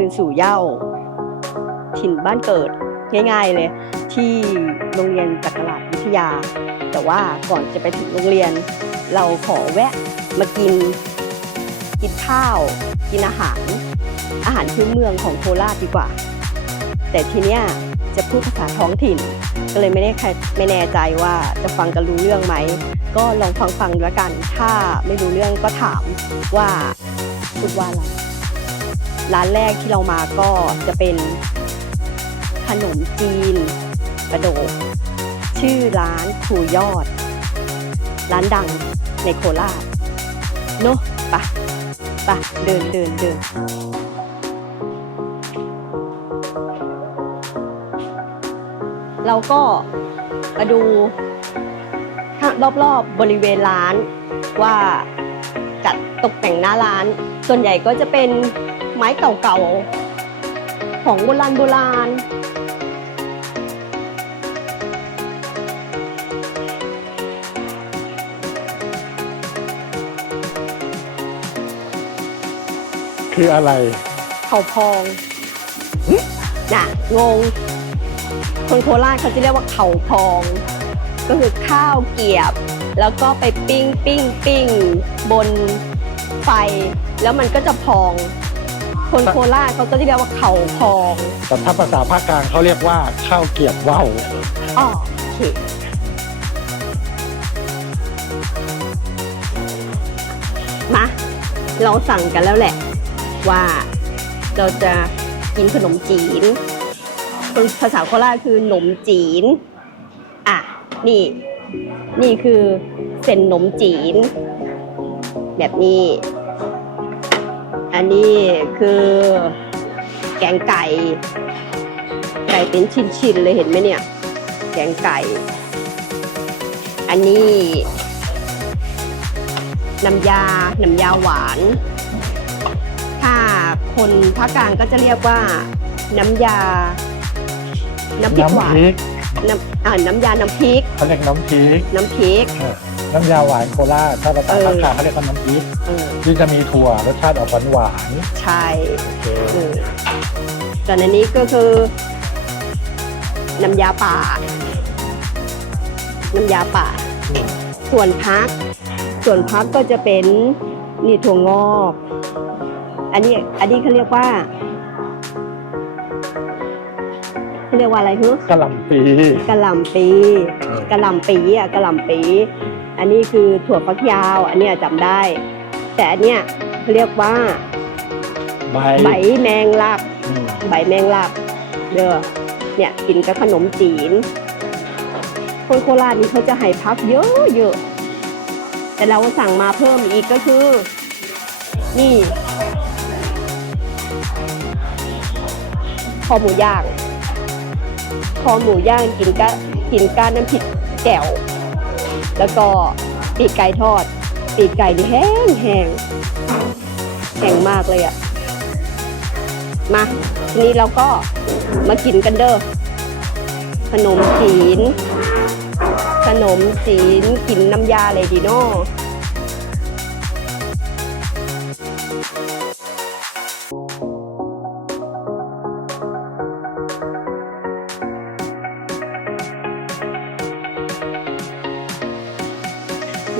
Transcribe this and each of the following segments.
คืนสู่เย้าถิ่นบ้านเกิดง่ายๆเลย ที่โรงเรียนจักรลาชวิทยา แต่ว่าก่อนจะไปถึงโรงเรียน เราขอแวะมากิน กินข้าว กินอาหาร อาหารพื้นเมืองของโคราชดีกว่า แต่ทีเนี้ยจะพูดภาษาท้องถิ่น ก็เลยไม่ได้ใครไม่แน่ใจว่าจะฟังกันรู้เรื่องไหม ก็ลองฟังฟังดูละกัน ถ้าไม่รู้เรื่องก็ถามว่าพูดว่าอะไร ร้านแรกที่เรามาก็จะเป็นขนมจีนกระโดก ชื่อร้านครูยอด ร้านดังในโคราชเนอะปะปะเดินเดินเดินเราก็มาดูรอบๆบบริเวณร้านว่าจัดตกแต่งหน้าร้าน ส่วนใหญ่ก็จะเป็น ไม้เก่าๆ ของโบราณโบราณคืออะไร เขาพองน่ะงง คนโคราชเขาจะเรียกว่าเขาพอง ก็คือข้าวเกรียบ แล้วก็ไปปิ้งปิ้งปิ้งบนไฟ แล้วมันก็จะพอง คนโคราชเขาก็จะเรียกว่าเขาพองแต่ถ้าภาษาภาคกลางเขาเรียกว่าข้าวเกรียบว่าวอ๋อโอเคมาเราสั่งกันแล้วแหละ ว่าเราจะกินขนมจีนเป็นภาษาโคราชคือหนมจีน อะ นี่ นี่คือเส้นหนมจีน แบบนี้ อันนี้คือแกงไก่ ไก่เป็นชิ้นๆเลยเห็นไหมเนี่ย แกงไก่ อันนี้น้ำยา น้ำยาหวาน ถ้าคนภาคกลางก็จะเรียกว่า น้ำยา น้ำพริกหวานน้ำพริกน้ำอ่าน้ำยา น้ำพริกเขาเรียกน้ำพริก น้ำพริกเออ น้ำยาหวานโคราชถ้าภาษาเออภาคกลางเขาเรียกว่าน้ำพริกเออที่จะมีถั่วรสชาติออกหวานใช่ๆโอเคเออส่วนอันนี้ก็คือ น้ำยาป่า น้ำยาป่า ส่วนพัก ส่วนพักก็จะเป็นนี่ถั่วงอก อันนี้อันนี้เขาเรียกว่า เขาเรียกว่าอะไรฮึกะหล่ำปีกะหล่ำปีเออกะหล่ำปีอะกะหล่ำปี อันนี้คือถั่วฟักยาว อันเนี้ยจำได้ แต่อันเนี้ยเขาเรียกว่าใบใบแมงลักอืมใบแมงลักเด้อเนี่ยกินกับขนมจีน คนโคราชนี่เขาจะให้พักเยอะเยอะๆแต่เราสั่งมาเพิ่มอีกก็คือ นี่คอหมูย่าง คอหมูย่างกินกับกินก้านน้ำพริกแจ่วแล้วก็ปีกไก่ทอด ปีกไก่นี่แห้งแห้งแห้งมากเลยอะมาทีนี้เราก็มากินกันเด้อขนมจีน ขนมจีนกินน้ำยาอะไรดีเนาะ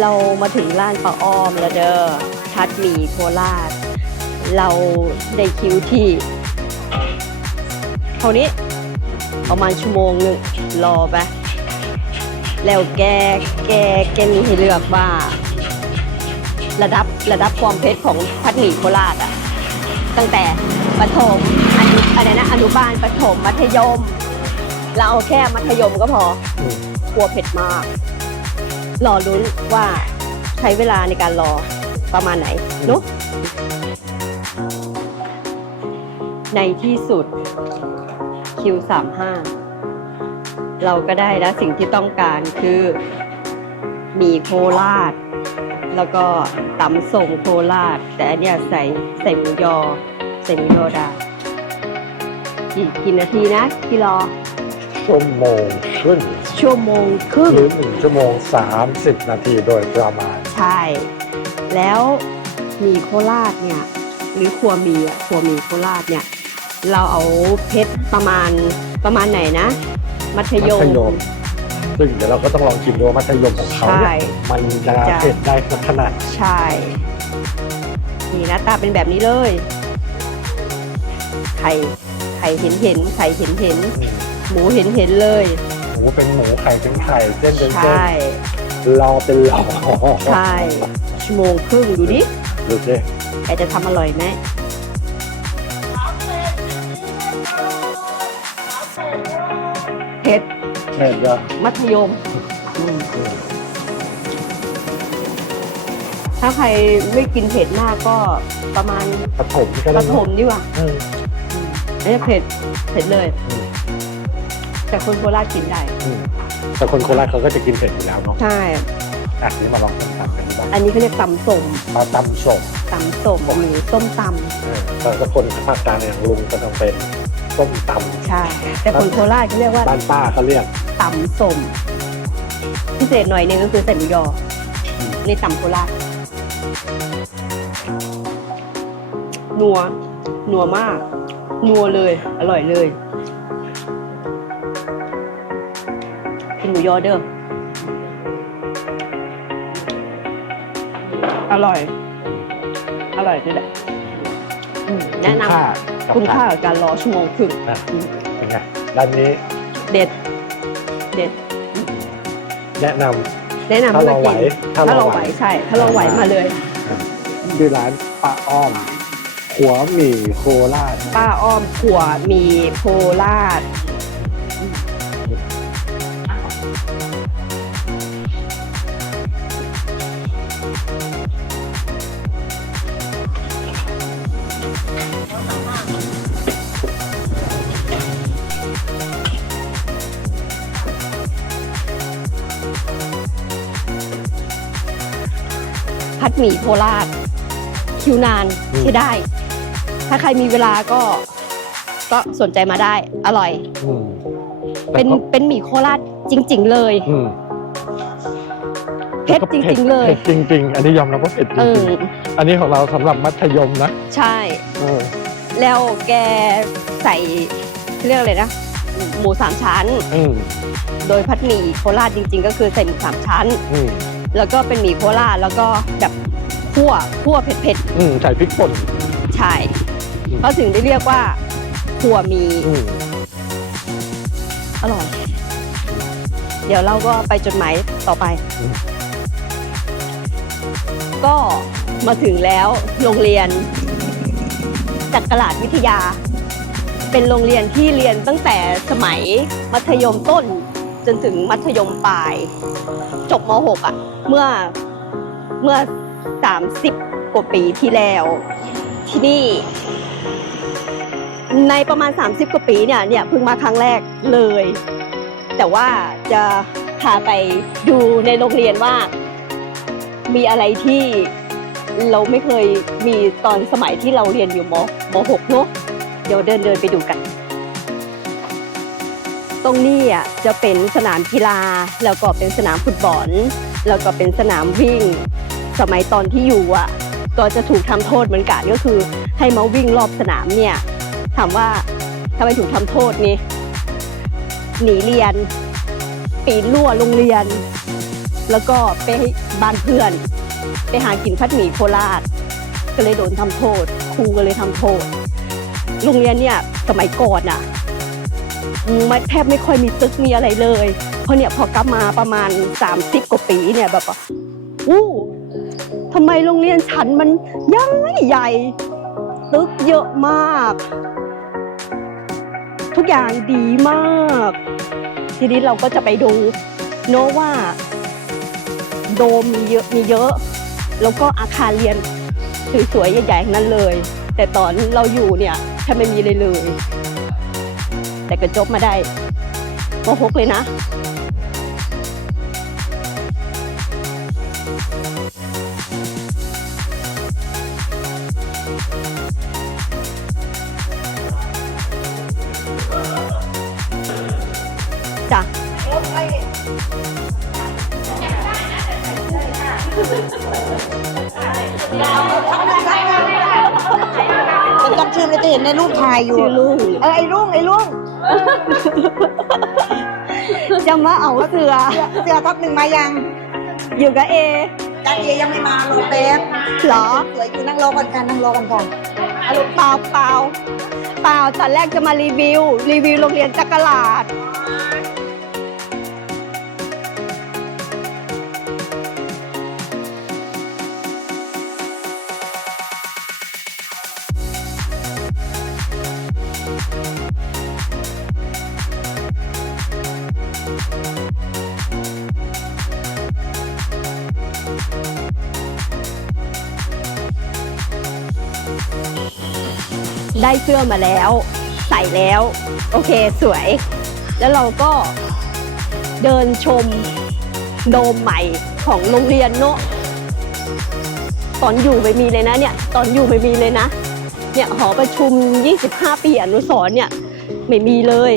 เรามาถึงร้านปลาอ้อมแล้วเด้อทัดหมี่โคราช เราได้คิวที่เท่านี้ประมาณชั่วโมงหนึ่งรอไปแล้วแกแกแกมีให้เลือกว่า ระดับระดับความเผ็ดของพัดหมี่โคราชอะตั้งแต่ประถมอนุอะไรนะอนุบาลประถมมัธยม เราเอาแค่มัธยมก็พอกลัวเผ็ดมาก รอลุ้นว่าใช้เวลาในการรอประมาณไหนเนุ๊ในที่สุด Q35 เราก็ได้แล้วสิ่งที่ต้องการคือหมีโคราช แล้วก็ตำส่งโคราช แต่อันเนี้ยใส่ใส่หมูยอ ใส่หมูยอได้กี่กี่นาทีนะที่รอชั่วโมงครึ่ง ชั่วโมงครึ่งหรือหนึ่งชั่วโมงสามสิบนาทีโดยประมาณ ใช่ แล้วหมีโคราชเนี่ยหรือครัวหมีอะครัวหมีโคราชเนี่ยเราเอาเพชรประมาณประมาณไหนนะ มัธยมัมธยม ซึ่งเดี๋ยวเราก็ต้องลองชิมดูว่ามัธยมของเขาเนี่ยใช่มันจะจะเผ็ดได้ขนาดใช่นี่หน้าตาเป็นแบบนี้เลยไข่ไข่เห็นเห็นไข่เห็นเห็นอืมหมูเห็นเห็นเลยหมู เป็นหมูไข่เป็นไข่เส้นเป็นใชเส้น่รอเป็นรอใช่ชั่วโมงครึ่งดูดิดูสิแกจะทำอร่อยไหมเผ็ดเผ็ดอะมัธยม ถ้าใครไม่กินเผ็ดมากก็ประมาณปฐมก็ปได้ฐมดีกว่าอืม อันนี้เผ็ดเผ็ดเลย อืม แต่คนโคราชกินได้ อืมแต่คนโคราชเขาก็จะกินเผ็ดอยู่แล้วเนาะใช่ อะนี่มาลองส้มตำกันดูบ้างอันนี้เขาเรียกตำส้มมาตำสมตำส้มหรือส้มตเออแต่ถ้าคนภาคกลางอย่างลุงก็ต้องเป็นส้มตำใช่ แต่คนโคราชเขาเรียกว่าำบ้านป้าเขาเรียก ตำส้มพิเศษหน่อยหนึงก็คือใส่หมูยออมในตำโคราชนัวนัวมาก นัวเลย อร่อยเลย กินหมูยอเด้อ อร่อย อร่อยด้วยแหละอืมแนะนำคุณค่ากับการรอชั่วโมงครึ่งอะเป็นไงด้านนี้เด็ด เด็ด แนะนแนะำนำถ้าให้เรามาไหวกินถ้าถ้าเราเราไหไหววใช่ ถ้าเราไหวมาเลยชื่อร้านป้าอ้อมหัวหมี่โคราชป้าอ้อมขัวมีโคราช พัดหมี่โคราช คิวนานอืมใช้ได้ ถ้าใครมีเวลาก็ ก็สนใจมาได้ อร่อย อืมเป็นแต่ก็เป็นหมี่โคราชจริง ๆ เลย อืมเผ็ดจริง ๆ เลยเผ็ดจริง ๆ อันนี้ยอมรับว่าเผ็ดจเอริองๆอันนี้ของเราสำหรับมัธยมนะใช่ เออแล้วแกใส่เรียกอะไรนะ หมูสามชั้น อืมโดยพัดหมี่โคราชจริง ๆ ก็คือใส่หมูสามชั้น อืม แล้วก็เป็นหมี่โคราชแล้วก็แบบคั่วคั่วเผ็ดอืมใส่พริกป่น ๆใช่อืม เขาถึงได้เรียกว่าขัวหมีอืมอร่อย เดี๋ยวเราก็ไปจดหมายต่อไป ก็มาถึงแล้วโรงเรียนจักรลาดวิทยา เป็นโรงเรียนที่เรียนตั้งแต่สมัยมัธยมต้น จนถึงมัธยมปลาย จบม .6 อะ เมื่อเมื่อ 30 กว่าปีที่แล้ว ที่นี่ ในประมาณ 30 กว่าปีเนี่ยเนี่ยเพิ่งมาครั้งแรกเลย แต่ว่าจะพาไปดูในโรงเรียนว่า มีอะไรที่เราไม่เคยมีตอนสมัยที่เราเรียนอยู่มม .6 เนอะเดี๋ยวเดินเดินไปดูกัน ตรงนี้อะจะเป็นสนามกีฬา แล้วก็เป็นสนามฟุตบอล แล้วก็เป็นสนามวิ่ง สมัยตอนที่อยู่อะ ก็จะถูกทำโทษเหมือนกันก็คือให้มาวิ่งรอบสนามเนี่ยถามว่าทำไมถูกทำโทษนี่หนีเรียน ปีนรั้วโรงเรียน แล้วก็ไปบ้านเพื่อน ไปหากินพัดหมี่โคราช ก็เลยโดนทำโทษ ครูก็เลยทำโทษโรงเรียนเนี่ยสมัยก่อนอะ ไม่แทบไม่ค่อยมีตึกมีอะไรเลย เพราะเนี่ยพอกลับมาประมาณ 30 กว่าปีเนี่ยแบบว่าอู้ทำไมโรงเรียนฉันมันใหญ่ใหญ่ ตึกเยอะมาก ทุกอย่างดีมาก ทีนี้เราก็จะไปดูโนว่า โดมมีเยอะมีเยอะ แล้วก็อาคารเรียนสวยๆใหญ่ๆนั้นเลย แต่ตอนเราอยู่เนี่ยแทบไม่มีเลยเลย แต่ก็จบมาได้มหกเลยนะ จ้ะเป็นจำชื่อเลยจะเห็นในรูปถ่ายอยู่ ชื่อลุง เออไอ้รุ่งไอ้รุ่ง จะมาเอาเสือเสือ เสือท็อปหนึ่งมายัง อยู่กับเอจันเอยังไม่มาโรเป๊บเหรอสวยอยู่นั่งรอกันค่ะนั่งรอกันค่ะเปล่าเปล่าเปล่าตอนแรกจะมารีวิว รีวิวโรงเรียนจักรลาด ได้เสื้อมาแล้ว ใส่แล้ว โอเคสวย แล้วเราก็เดินชมโดมใหม่ของโรงเรียนเนอะตอนอยู่ไม่มีเลยนะเนี่ยตอนอยู่ไม่มีเลยนะ เนี่ยหอประชุม 25 ปีอนุสรเนี่ยไม่มีเลย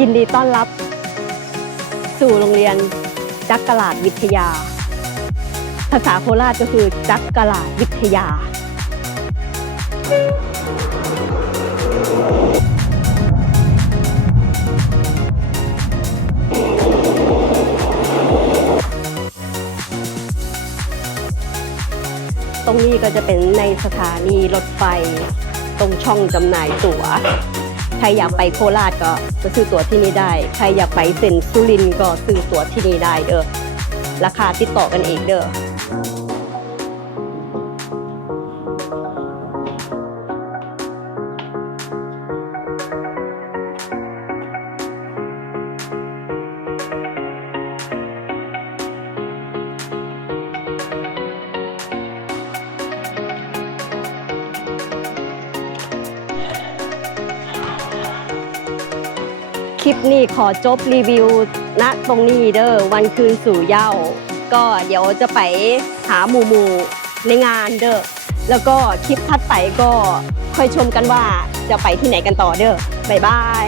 ยินดีต้อนรับ สู่โรงเรียนจักรลาดวิทยา ภาษาโคราชก็คือจักรลาดวิทยา ตรงนี้ก็จะเป็นในสถานีรถไฟ ตรงช่องจำหน่ายตั๋ว ครอยากไปโคราชก็ซื้อตั๋วที่นี่ได้ ใครอยากไปเซ็นสุรินก็ซื้อตั๋วที่นี่ได้เด้อราคาติดต่อกันเองเด้อ ลิปนี้ขอจบรีวิวณตรงนี้เด้อวันคืนสู่เย้า ก็เดี๋ยวจะไปหาหมู่หมู่ในงานเด้อแล้วก็คลิปถัดไปก็ค่อยชมกันว่าจะไปที่ไหนกันต่อเด้อบ๊ายบาย